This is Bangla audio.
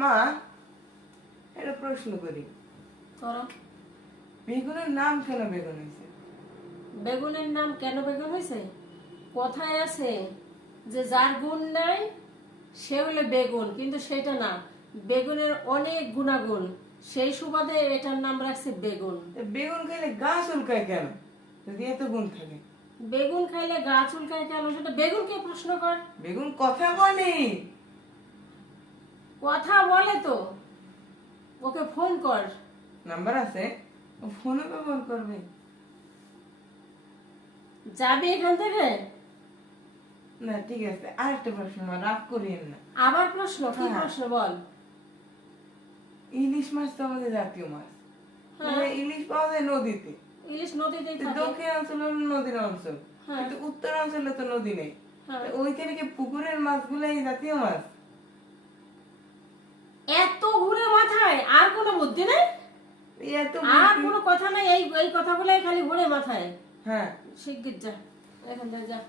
মা, একটা প্রশ্ন করি। করো। বেগুনের নাম কেন বেগুন হয়েছে? বেগুনের নাম কেন বেগুন হয়েছে? কথায় আছে যে যার গুণ নাই সে হলে বেগুন, কিন্তু সেটা না। বেগুনের অনেক গুণাগুণ, সেই সুবাদে এটার নাম রাখছে বেগুন। বেগুন খাইলে গা চুলকায় কেন যদি এত গুণ থাকে? বেগুন খাইলে গা চুলকায় কেন সেটা বেগুনকে প্রশ্ন কর। বেগুন কথা বলে। কথা বলে তো, ওকে ফোন কর। নাম্বার আছে, ও ফোনে ব্যবহার করবে। যাবি এখান থেকে? না ঠিক আছে, আরেকটা প্রশ্ন, মা রাগ করিয়েন না। আবার প্রশ্ন? কি হ্যাঁ। প্রশ্ন বল। ইলিশ মাছ তো আমাদের জাতীয় মাছ। হ্যাঁ। ইলিশ পাওয়া যায় নদীতে। ইলিশ নদীতেই তো থাকে। দক্ষিণ অঞ্চল হলো নদীর অঞ্চল, হ্যাঁ। কিন্তু উত্তর অঞ্চলে তো নদী নেই। হ্যাঁ। তো ওইখানে কি পুকুরের মাছগুলাই জাতীয় মাছ? এত ঘুরে মাথায় আর কোনো বুদ্ধি নেই, এই এত আর বুদ্ধি- কোনো কথা নাই। এই এই কথাগুলাই খালি ঘুরে মাথায়। হ্যাঁ। শিগগির যা এখান থেকে, যা।